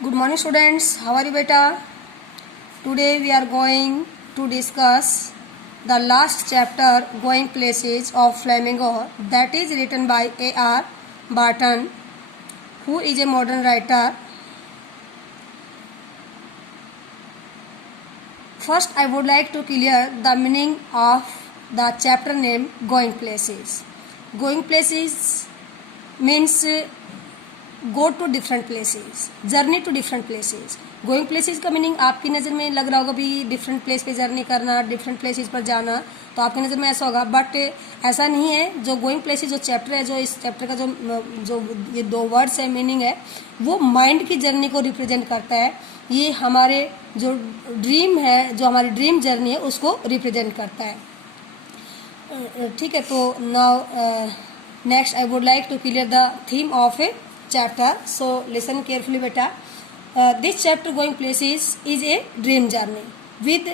Good morning students, how are you beta? Today we are going to discuss the last chapter Going Places of Flamingo, that is written by A.R. Barton, who is a modern writer. First I would like to clear the meaning of the chapter name Going Places. Going Places means go to different places, journey to different places. Going places का meaning आपकी नज़र में लग रहा होगा भी different place पे journey करना, डिफरेंट प्लेसेस पर जाना, तो आपकी नज़र में ऐसा होगा, बट ऐसा नहीं है. जो गोइंग प्लेसेस जो चैप्टर है, जो इस चैप्टर का जो ये दो वर्ड्स है मीनिंग है, वो माइंड की जर्नी को रिप्रेजेंट करता है. ये हमारे जो ड्रीम है, जो हमारी ड्रीम जर्नी है, उसको रिप्रेजेंट करता है. ठीक है, तो now next I would like to clear the theme of a chapter, so listen carefully beta. This chapter Going Places is a dream journey with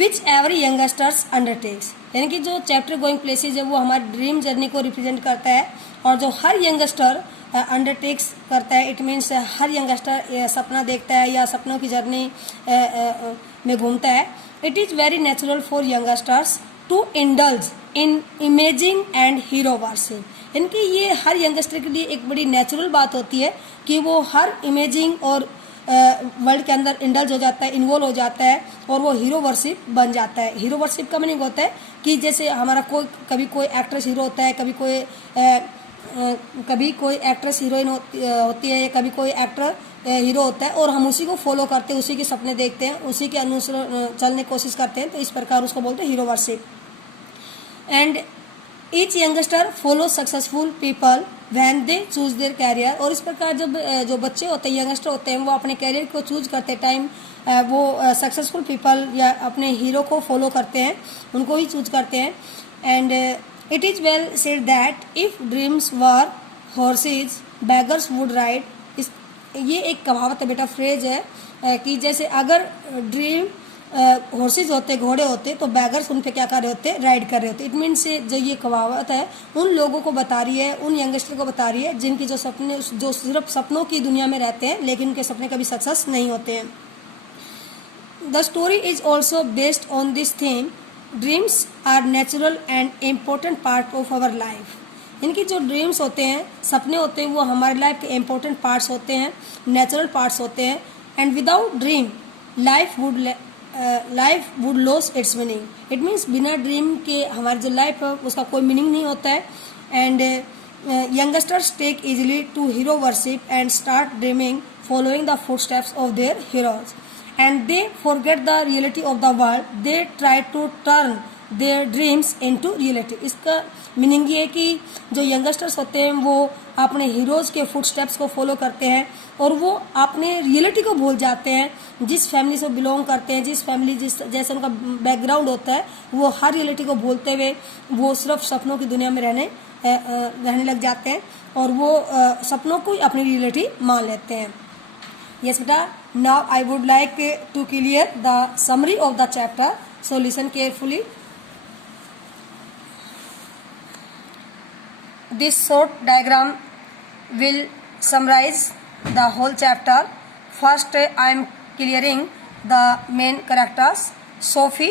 which every youngsters undertakes. यानी कि जो चैप्टर गोइंग प्लेसेस है वो हमारी dream journey को represent करता है और जो हर यंगस्टर अंडरटेक्स करता है. इट मीन्स हर यंगस्टर सपना देखता है या सपनों की जर्नी में घूमता है. It is very natural for youngsters to indulge in imaging and hero worship. इनकी ये हर यंगस्टर के लिए एक बड़ी नेचुरल बात होती है कि वो हर इमेजिंग और वर्ल्ड के अंदर इंडल्ज हो जाता है, इन्वॉल्व हो जाता है और वो हीरो वर्शिप बन जाता है. हीरो वर्शिप का मीनिंग होता है कि जैसे हमारा कभी कोई एक्ट्रेस हीरो होता है, कभी कोई एक्ट्रेस हीरोइन होती है, कभी कोई एक्टर हीरो होता है और हम उसी को फॉलो करते हैं, उसी के सपने देखते हैं, उसी के अनुसार चलने की कोशिश करते हैं, तो इस प्रकार उसको बोलते हैं hero worship. And each youngster follow successful people when they choose their career. और इस प्रकार जब जो बच्चे होते हैं, यंगस्टर होते हैं, वो अपने कैरियर को चूज करते टाइम वो सक्सेसफुल पीपल या अपने हीरो को फॉलो करते हैं, उनको ही चूज करते हैं. And it is well said that if dreams were horse's beggars would ride. इस ये एक कहावत है बेटा, फ्रेज है कि जैसे अगर ड्रीम हॉर्सेज होते, घोड़े होते, तो बैगर्स उन पे क्या कर रहे होते, राइड कर रहे होते. इट मीन्स जो ये कहावत है उन लोगों को बता रही है, उन यंगस्टर को बता रही है जिनकी जो सपने, जो सिर्फ सपनों की दुनिया में रहते हैं लेकिन उनके सपने कभी सक्सेस नहीं होते हैं. The story is also based on this theme. Dreams are natural and important part of our life. इनकी जो ड्रीम्स होते हैं, सपने होते हैं, वो हमारे लाइफ के इम्पोर्टेंट पार्ट्स होते हैं, नेचुरल पार्ट्स होते हैं. And without dream life would loss it's meaning. It means बिना ड्रीम के हमारी जो लाइफ है उसका कोई मीनिंग नहीं होता है. And youngsters take easily to hero worship and start dreaming following the footsteps of their heroes. And they forget the reality of the world. They try to turn their dreams into reality. इसका meaning ये है कि जो youngsters होते हैं वो अपने heroes के फुटस्टेप्स को फॉलो करते हैं और वो अपने रियलिटी को भूल जाते हैं. जिस फैमिली से बिलोंग करते हैं, जिस फैमिली जैसे उनका बैकग्राउंड होता है, वो हर रियलिटी को भूलते हुए वो सिर्फ सपनों की दुनिया में रहने लग जाते हैं और वो सपनों को ही अपनी रियलिटी मान लेते हैं. यस बेटा, now I would like to clear the summary of the chapter, so listen carefully. This short diagram will summarize the whole chapter. First, I am clearing the main characters, Sophie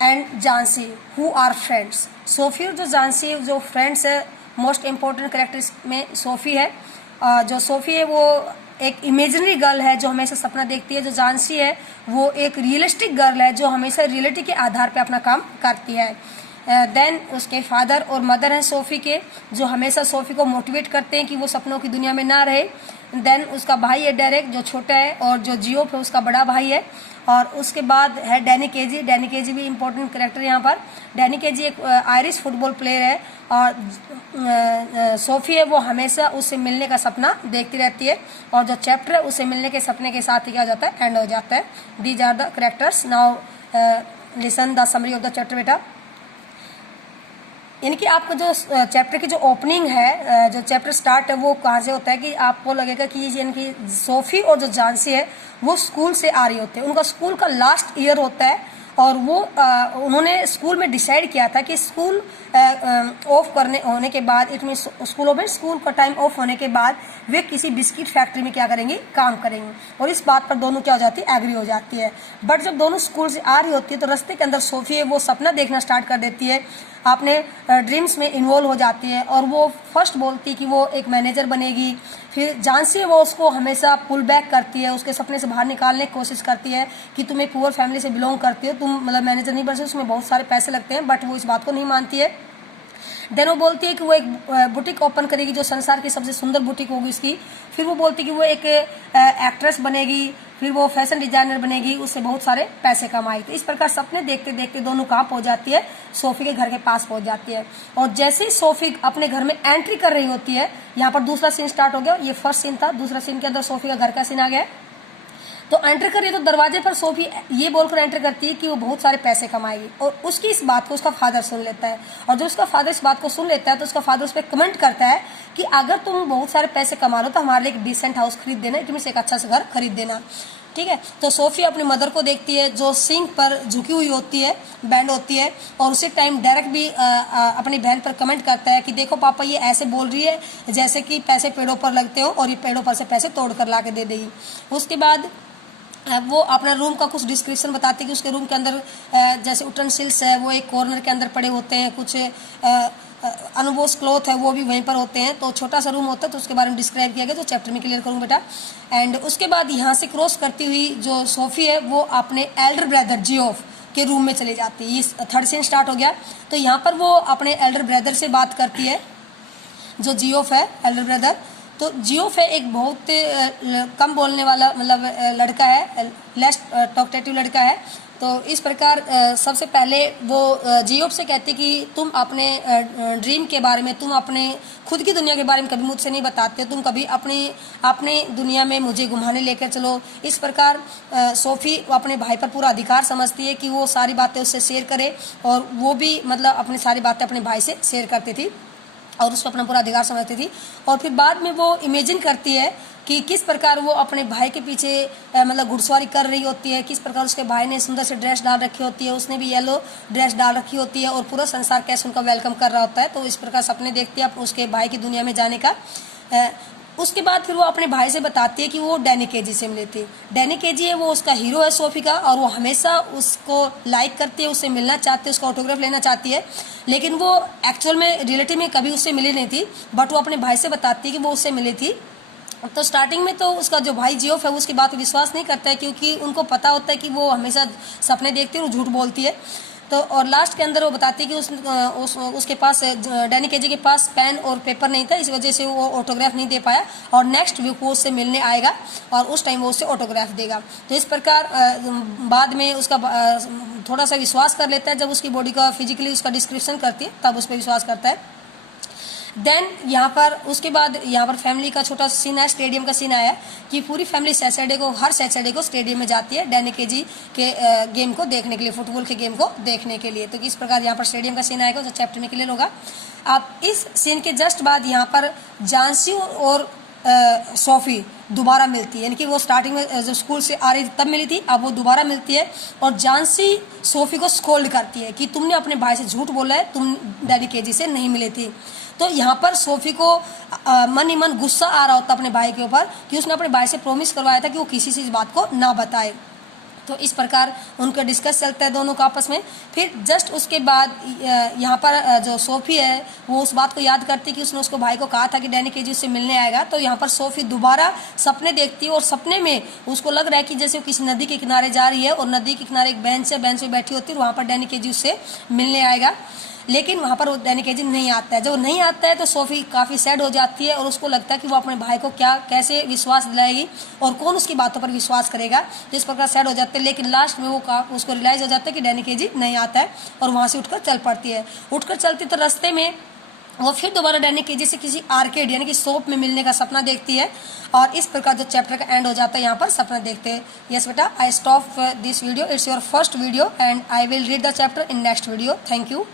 and Jansi, who are friends. Sophie और जो Jansi जो friends है, most important characters में Sophie है. जो Sophie है वो एक इमेजिनरी गर्ल है जो हमेशा सपना देखती है. जो जानसी है वो एक रियलिस्टिक गर्ल है जो हमेशा रियलिटी के आधार पे अपना काम करती है. देन उसके फादर और मदर हैं सोफ़ी के, जो हमेशा सोफ़ी को मोटिवेट करते हैं कि वो सपनों की दुनिया में ना रहे. देन उसका भाई है डेरेक जो छोटा है और जो जियोप है उसका बड़ा भाई है. और उसके बाद है डैनी केजी. डैनी केजी भी इम्पोर्टेंट कैरेक्टर है यहाँ पर. डैनी केजी एक आयरिश फुटबॉल प्लेयर है और सोफ़ी है वो हमेशा उससे मिलने का सपना देखती रहती है और जो चैप्टर है उससे मिलने के सपने के साथ ही क्या हो जाता है, एंड हो जाता है. These are the characters. Now listen the summary of the chapter बेटा. यानी कि आपका जो चैप्टर की जो ओपनिंग है, जो चैप्टर स्टार्ट है वो कहाँ से होता है कि आपको लगेगा कि यानी कि सोफ़ी और जो जानसी है वो स्कूल से आ रही होते हैं. उनका स्कूल का लास्ट ईयर होता है और वो उन्होंने स्कूल में डिसाइड किया था कि स्कूल ऑफ करने होने के बाद, इट मीन स्कूल का टाइम ऑफ होने के बाद वे किसी बिस्किट फैक्ट्री में क्या करेंगी, काम करेंगी। और इस बात पर दोनों क्या हो जाती है, एग्री हो जाती है। बट जब दोनों स्कूल से आ रही होती है तो रास्ते के अंदर सोफी है वो सपना देखना स्टार्ट कर देती है, अपने ड्रीम्स में इन्वॉल्व हो जाती है और वो फर्स्ट बोलती है कि वो एक मैनेजर बनेगी। फिर जानसी है वो उसको हमेशा पुल बैक करती है, उसके सपने से बाहर निकालने की कोशिश करती है कि तुम एक पुअर फैमिली से बिलोंग करती हो, तुम मतलब मैनेजर नहीं बन सकते, उसमें बहुत सारे पैसे लगते हैं। बट वो इस बात को नहीं मानती है। देन वो बोलती है कि वो एक बुटीक ओपन करेगी जो संसार की सबसे सुंदर बुटीक होगी उसकी। फिर वो बोलती है कि वो एक एक्ट्रेस बनेगी, फिर वो फैशन डिजाइनर बनेगी, उससे बहुत सारे पैसे कमाएगी। तो इस प्रकार सपने देखते देखते दोनों कहाँ पहुंच जाती है, सोफी के घर के पास पहुंच जाती है। और जैसे ही सोफी अपने घर में एंट्री कर रही होती है, यहाँ पर दूसरा सीन स्टार्ट हो गया। ये फर्स्ट सीन था, दूसरा सीन के अंदर सोफी का घर का सीन आ गया। तो एंटर कर रही है तो दरवाजे पर सोफी ये बोलकर एंटर करती है कि वो बहुत सारे पैसे कमाएगी। और उसकी इस बात को उसका फादर सुन लेता है। और जब उसका फादर इस बात को सुन लेता है तो उसका फादर उस पर कमेंट करता है कि अगर तुम बहुत सारे पैसे कमा लो तो हमारे लिए एक डिसेंट हाउस खरीद देना, इट मीन्स एक अच्छा सा घर खरीद देना, ठीक है। तो सोफी अपनी मदर को देखती है जो सिंक पर झुकी हुई होती है, बैंड होती है। और उसी टाइम डायरेक्ट भी अपनी बहन पर कमेंट करता है कि देखो पापा ये ऐसे बोल रही है जैसे कि पैसे पेड़ों पर लगते हो और ये पेड़ों पर से पैसे तोड़ कर ला के दे देगी। उसके बाद वो अपना रूम का कुछ डिस्क्रिप्शन बताती है कि उसके रूम के अंदर जैसे उटेंसिल्स है वो एक कॉर्नर के अंदर पड़े होते हैं, कुछ अनवॉश क्लॉथ है वो भी वहीं पर होते हैं। तो छोटा सा रूम होता है, तो उसके बारे में डिस्क्राइब किया गया, तो चैप्टर में क्लियर करूँ बेटा। एंड उसके बाद यहाँ से क्रॉस करती हुई जो सोफी है वो अपने एल्डर ब्रदर जियोफ के रूम में चली जाती है। ये थर्ड सीन स्टार्ट हो गया। तो यहाँ पर वो अपने एल्डर ब्रदर से बात करती है, जो जियोफ है एल्डर ब्रदर। तो जियोफ है एक बहुत कम बोलने वाला मतलब लड़का है, लेस टॉकटेटिव लड़का है। तो इस प्रकार सबसे पहले वो जियोफ से कहती कि तुम अपने ड्रीम के बारे में, तुम अपने खुद की दुनिया के बारे में कभी मुझसे नहीं बताते, तुम कभी अपनी दुनिया में मुझे घुमाने लेकर चलो। इस प्रकार सोफी अपने भाई पर पूरा अधिकार समझती है कि वो सारी बातें उससे शेयर करे, और वो भी मतलब अपनी सारी बातें अपने भाई से शेयर करती थी और उसको अपना पूरा अधिकार समझती थी। और फिर बाद में वो इमेजिन करती है कि किस प्रकार वो अपने भाई के पीछे मतलब घुड़सवारी कर रही होती है, किस प्रकार उसके भाई ने सुंदर से ड्रेस डाल रखी होती है, उसने भी येलो ड्रेस डाल रखी होती है और पूरा संसार कैसे उनका वेलकम कर रहा होता है। तो इस प्रकार सपने देखती है उसके भाई की दुनिया में जाने का। उसके बाद फिर वो अपने भाई से बताती है कि वो डैनी केजी से मिली थी। डैनी केजी है वो उसका हीरो है सोफी का, और वो हमेशा उसको लाइक करती है, उससे मिलना चाहती है, उसका ऑटोग्राफ लेना चाहती है। लेकिन वो एक्चुअल में रिलेटिव में कभी उससे मिली नहीं थी, बट वो अपने भाई से बताती है कि वो उससे मिली थी। तो स्टार्टिंग में तो उसका जो भाई जियोफ है वो उसकी बात विश्वास नहीं करता है, क्योंकि उनको पता होता है कि वो हमेशा सपने देखती है और झूठ बोलती है। तो और लास्ट के अंदर वो बताती है कि उसके पास डैनी केजी के पास पेन और पेपर नहीं था, इस वजह से वो ऑटोग्राफ नहीं दे पाया, और नेक्स्ट वीक वो उससे मिलने आएगा और उस टाइम वो उससे ऑटोग्राफ देगा। तो इस प्रकार बाद में उसका थोड़ा सा विश्वास कर लेता है, जब उसकी बॉडी का फिजिकली उसका डिस्क्रिप्शन करती है तब उस पर विश्वास करता है। देन यहाँ पर उसके बाद यहाँ पर फैमिली का छोटा सीन है, स्टेडियम का सीन आया कि पूरी फैमिली हर सैटरडे को स्टेडियम में जाती है डैनी केजी के गेम को देखने के लिए, फुटबॉल के गेम को देखने के लिए। तो किस प्रकार यहाँ पर स्टेडियम का सीन आएगा तो चैप्टर में क्लियर होगा। अब इस सीन के जस्ट बाद यहाँ पर जानसी और सोफी दोबारा मिलती है, यानी कि वो स्टार्टिंग में जब स्कूल से आ रही थी तब मिली थी, अब वो दोबारा मिलती है और जानसी सोफी को स्कोल्ड करती है कि तुमने अपने भाई से झूठ बोला है, तुम डैडी केजी से नहीं मिली थी। तो यहाँ पर सोफी को मन ही मन गुस्सा आ रहा होता अपने भाई के ऊपर कि उसने अपने भाई से प्रॉमिस करवाया था कि वो किसी से इस बात को ना बताए। तो इस प्रकार उनका डिस्कस चलता है दोनों का आपस में। फिर जस्ट उसके बाद यहाँ पर जो सोफी है वो उस बात को याद करती कि उसने उसको भाई को कहा था कि डैनी केजी उससे मिलने आएगा। तो यहाँ पर सोफी दोबारा सपने देखती है और सपने में उसको लग रहा है कि जैसे वो किसी नदी के किनारे जा रही है और नदी के किनारे एक बेंच पे बैठी होती है और वहाँ पर डैनी केजी उससे मिलने आएगा, लेकिन वहाँ पर वो डैनी केजी नहीं आता है। जब वो नहीं आता है तो सोफी काफ़ी सैड हो जाती है और उसको लगता है कि वो अपने भाई को कैसे विश्वास दिलाएगी और कौन उसकी बातों पर विश्वास करेगा। तो इस प्रकार सैड हो जाते हैं, लेकिन लास्ट में वो उसको रियलाइज़ हो जाता है कि डैनी केजी नहीं आता है और वहाँ से उठकर चल पड़ती है। उठकर चलती तो रास्ते में वो फिर दोबारा डैनी केजी से किसी आर्केड यानी कि शॉप में मिलने का सपना देखती है और इस प्रकार जो चैप्टर का एंड हो जाता है यहाँ पर सपना देखते हैं। यस बेटा, I stop this video, it's your first video and I will read the chapter in next video. Thank you.